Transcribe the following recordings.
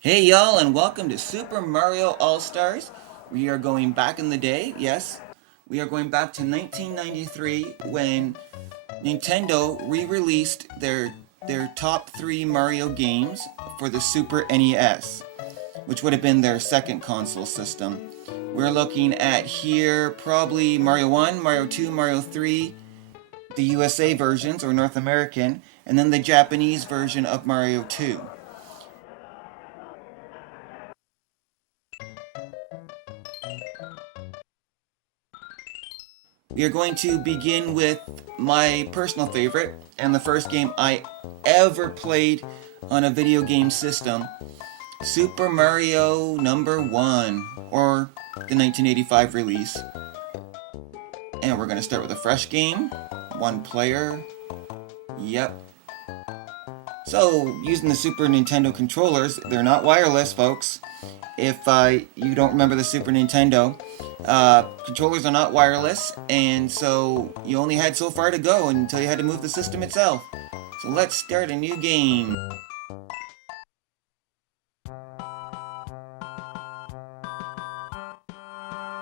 Hey y'all, and welcome to Super Mario All-Stars. We are going back in the day, yes. We are going back to 1993 when Nintendo re-released their top 3 Mario games for the Super NES, which would have been their second console system. We're looking at here probably Mario 1, Mario 2, Mario 3, the USA versions or North American, and then the Japanese version of Mario 2. We are going to begin with my personal favorite and the first game I ever played on a video game system, Super Mario number 1, or the 1985 release. And we're going to start with a fresh game, one player. Yep. So, using the Super Nintendo controllers, they're not wireless, folks. If you don't remember the Super Nintendo, controllers are not wireless, and so you only had so far to go until you had to move the system itself. So let's start a new game.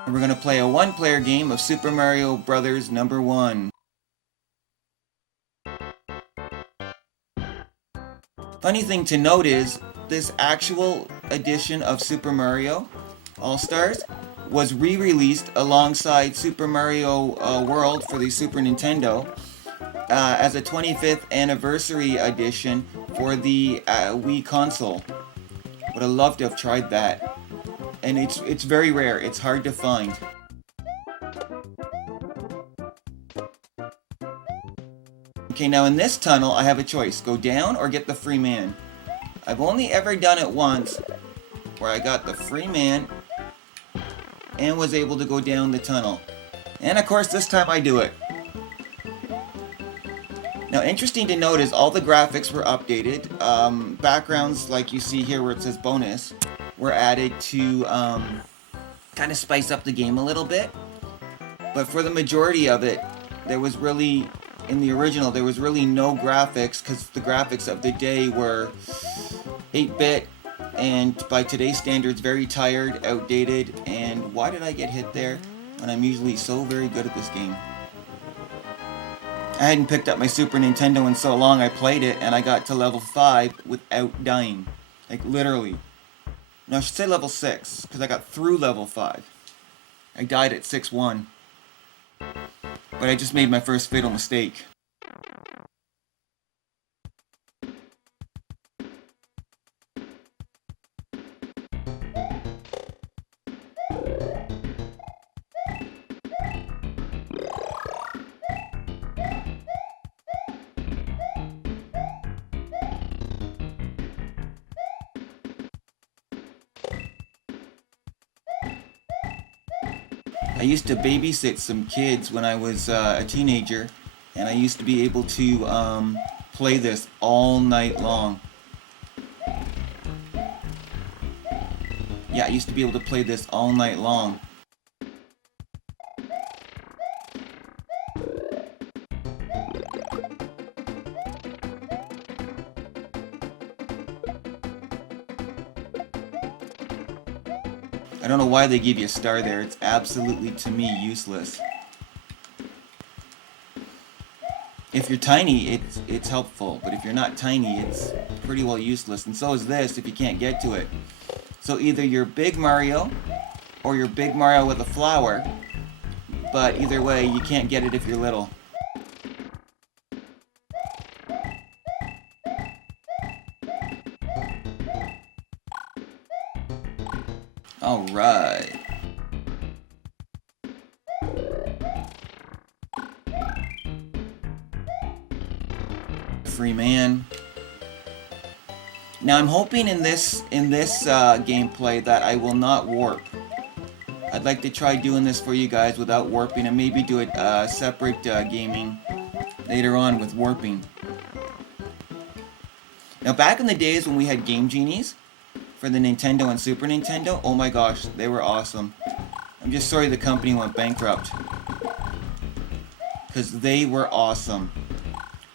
And we're going to play a one-player game of Super Mario Bros. Number 1. Funny thing to note is, this actual edition of Super Mario All-Stars was re-released alongside Super Mario World for the Super Nintendo as a 25th anniversary edition for the Wii console. Would have loved to have tried that. And it's very rare. It's hard to find. Okay, now in this tunnel, I have a choice. Go down or get the free man. I've only ever done it once, where I got the free man and was able to go down the tunnel. And of course, this time I do it. Now, interesting to note is all the graphics were updated. Backgrounds, like you see here where it says bonus, were added to kind of spice up the game a little bit. But for the majority of it, there was really, in the original, there was really no graphics because the graphics of the day were 8-bit and by today's standards very tired, outdated, and why did I get hit there when I'm usually so very good at this game? I hadn't picked up my Super Nintendo in so long. I played it and I got to level 5 without dying. Like literally. No, I should say level 6 because I got through level 5. I died at 6-1. But I just made my first fatal mistake. I used to babysit some kids when I was a teenager, and I used to be able to play this all night long. Yeah, I used to be able to play this all night long. I don't know why they give you a star there. It's absolutely, to me, useless. If you're tiny, it's helpful, but if you're not tiny, it's pretty well useless. And so is this if you can't get to it. So either you're Big Mario, or you're Big Mario with a flower, but either way, you can't get it if you're little. Alright. Free man. Now I'm hoping in this gameplay that I will not warp. I'd like to try doing this for you guys without warping and maybe do a separate gaming later on with warping. Now back in the days when we had Game Genies for the Nintendo and Super Nintendo, oh my gosh, they were awesome. I'm just sorry the company went bankrupt, because they were awesome.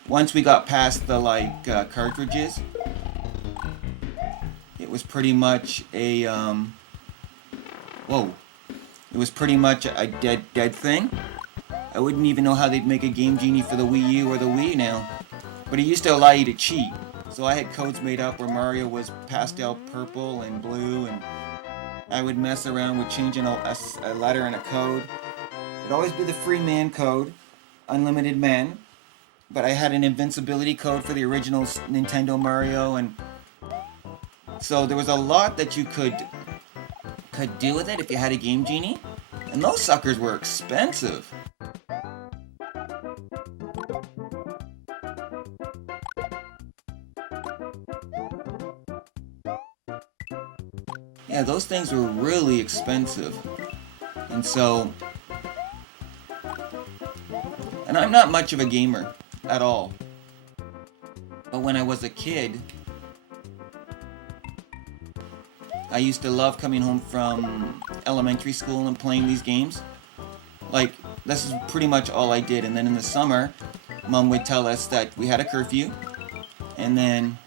Once we got past the cartridges, it was pretty much a whoa. It was pretty much a dead thing. I wouldn't even know how they'd make a Game Genie for the Wii U or the Wii now. But it used to allow you to cheat. So I had codes made up where Mario was pastel purple and blue, and I would mess around with changing a letter in a code. It'd always be the free man code, unlimited man. But I had an invincibility code for the original Nintendo Mario, and so there was a lot that you could do with it if you had a Game Genie. And those suckers were expensive. Yeah, those things were really expensive. And so, and I'm not much of a gamer at all. But when I was a kid, I used to love coming home from elementary school and playing these games. Like, this is pretty much all I did. And then in the summer, Mom would tell us that we had a curfew. And then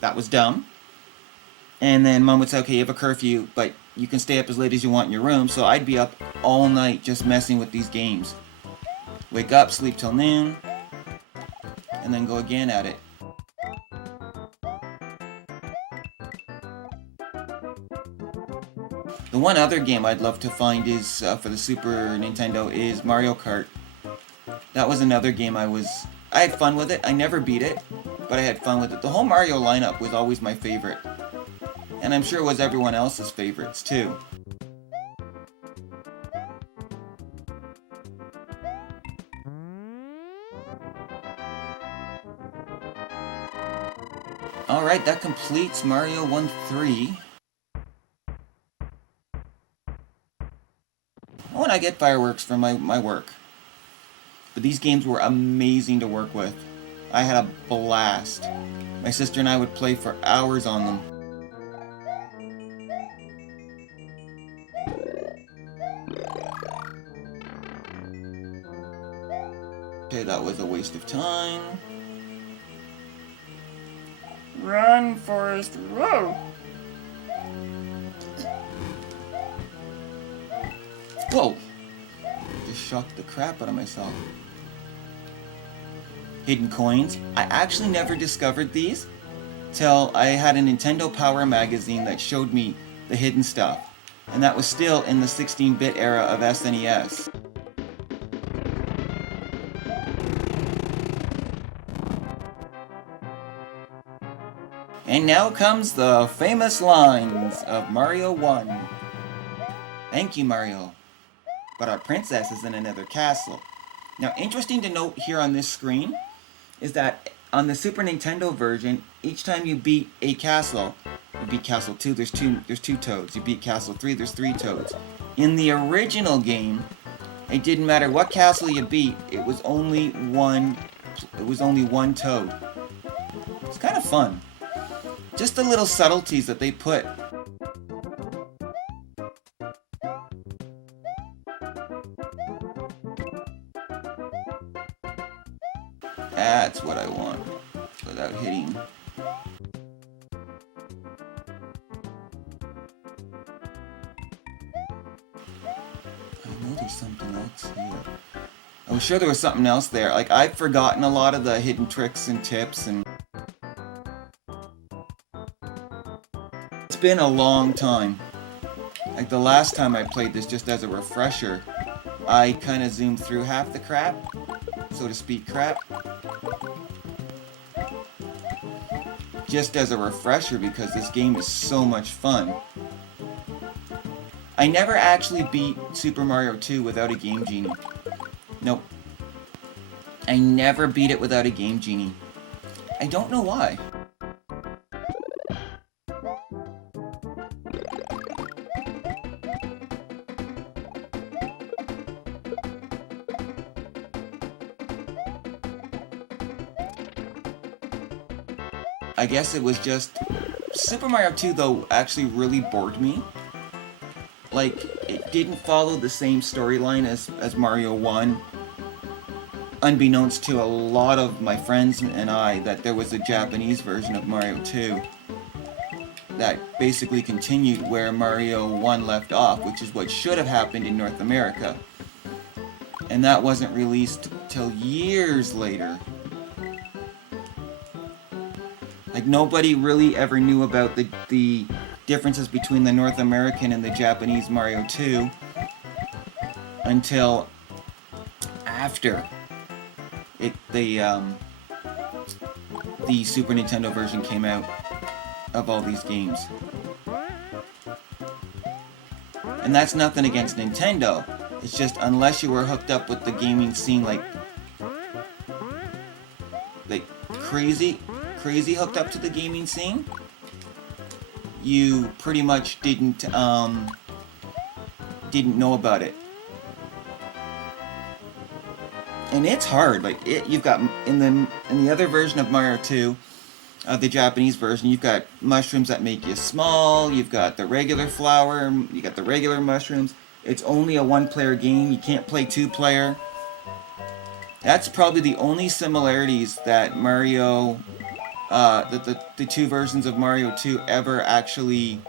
that was dumb. And then Mom would say, okay, you have a curfew, but you can stay up as late as you want in your room. So I'd be up all night just messing with these games. Wake up, sleep till noon, and then go again at it. The one other game I'd love to find is, for the Super Nintendo, is Mario Kart. That was another game I had fun with it. I never beat it, but I had fun with it. The whole Mario lineup was always my favorite. And I'm sure it was everyone else's favorites, too. Alright, that completes Mario 1-3. Oh, and I get fireworks from my work. But these games were amazing to work with. I had a blast. My sister and I would play for hours on them. Okay, that was a waste of time. Run, Forrest, run! Whoa! Just shocked the crap out of myself. Hidden coins. I actually never discovered these till I had a Nintendo Power magazine that showed me the hidden stuff. And that was still in the 16-bit era of SNES. And now comes the famous lines of Mario 1. Thank you, Mario. But our princess is in another castle. Now, interesting to note here on this screen is that on the Super Nintendo version, each time you beat a castle, you beat Castle 2, there's two toads. You beat Castle 3, there's 3 toads. In the original game, it didn't matter what castle you beat, it was only one toad. It's kind of fun. Just the little subtleties that they put. That's what I want, without hitting. I know there's something else here. I was sure there was something else there. Like, I've forgotten a lot of the hidden tricks and tips, and it's been a long time. Like, the last time I played this, just as a refresher, I kind of zoomed through half the crap, so to speak, just as a refresher, because this game is so much fun. I never actually beat Super Mario 2 without a Game Genie. Nope. I never beat it without a Game Genie. I don't know why. I guess it was just... Super Mario 2, though, actually really bored me. Like, it didn't follow the same storyline as Mario 1. Unbeknownst to a lot of my friends and I, that there was a Japanese version of Mario 2. that basically continued where Mario 1 left off, which is what should have happened in North America. And that wasn't released till years later. Like, nobody really ever knew about the differences between the North American and the Japanese Mario 2 until after the Super Nintendo version came out of all these games. And that's nothing against Nintendo. It's just, unless you were hooked up with the gaming scene like crazy hooked up to the gaming scene, you pretty much didn't know about it. And it's hard. Like, you've got in the other version of Mario 2, the Japanese version, you've got mushrooms that make you small. You've got the regular flower. You got the regular mushrooms. It's only a one-player game. You can't play two-player. That's probably the only similarities that Mario, the two versions of Mario 2 ever actually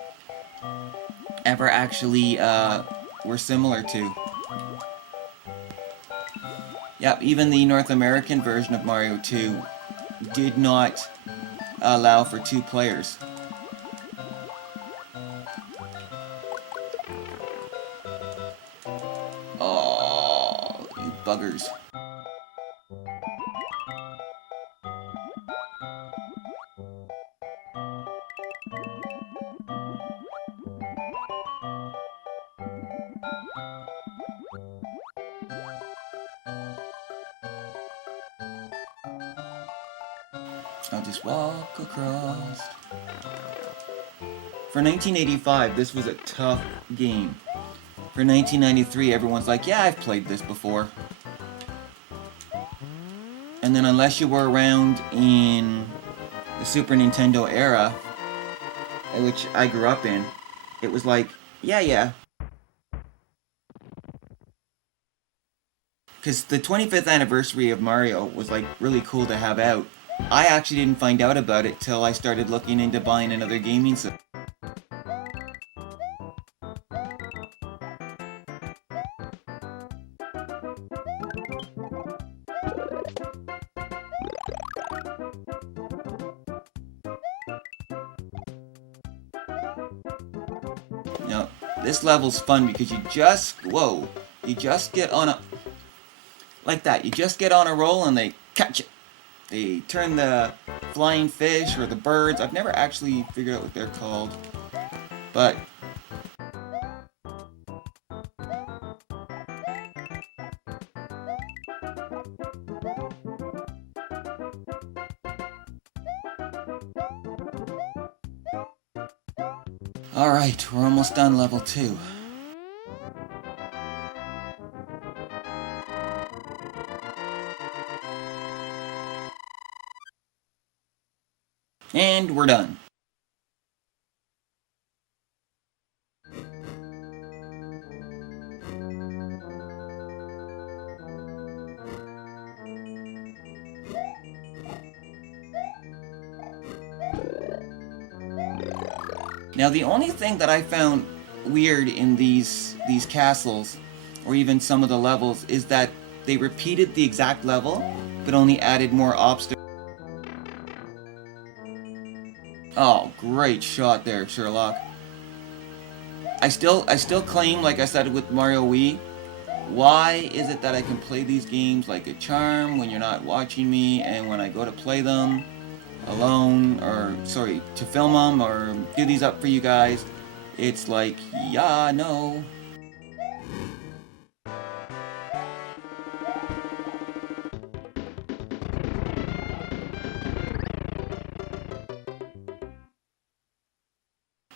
were similar to. Yep, even the North American version of Mario 2 did not allow for two players. Oh, you buggers. I'll just walk across. For 1985, this was a tough game. For 1993, everyone's like, yeah, I've played this before. And then unless you were around in the Super Nintendo era, which I grew up in, it was like, yeah. Because the 25th anniversary of Mario was like really cool to have out. I actually didn't find out about it till I started looking into buying another gaming system. Now, this level's fun because you just get on a, like that, you just get on a roll and they catch it. They turn the flying fish or the birds. I've never actually figured out what they're called. But alright, we're almost done level 2. And we're done. Now, the only thing that I found weird in these castles, or even some of the levels, is that they repeated the exact level, but only added more obstacles. Oh, great shot there, Sherlock. I still claim, like I said with Mario Wii, why is it that I can play these games like a charm when you're not watching me, and when I go to play them alone, or sorry, to film them or do these up for you guys, it's like, yeah, no.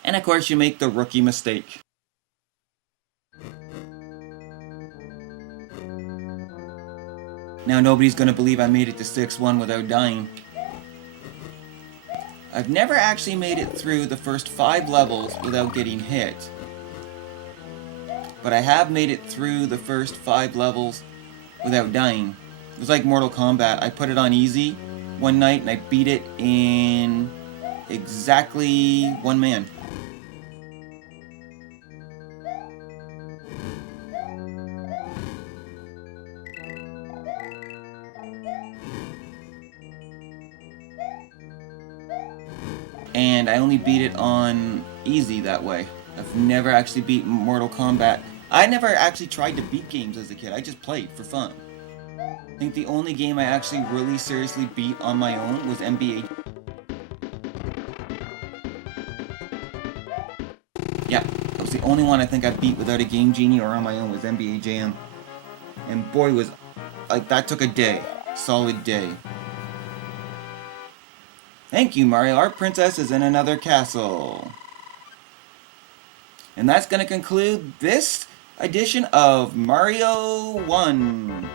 And of course, you make the rookie mistake. Now nobody's gonna believe I made it to 6-1 without dying. I've never actually made it through the first 5 levels without getting hit. But I have made it through the first 5 levels without dying. It was like Mortal Kombat. I put it on easy one night and I beat it in exactly one man. And I only beat it on easy that way. I've never actually beat Mortal Kombat. I never actually tried to beat games as a kid. I just played for fun. I think the only game I actually really seriously beat on my own was NBA. Yeah, that was the only one I think I beat without a Game Genie or on my own was NBA Jam. And boy was, like, that took a day. Solid day. Thank you, Mario. Our princess is in another castle. And that's going to conclude this edition of Mario 1.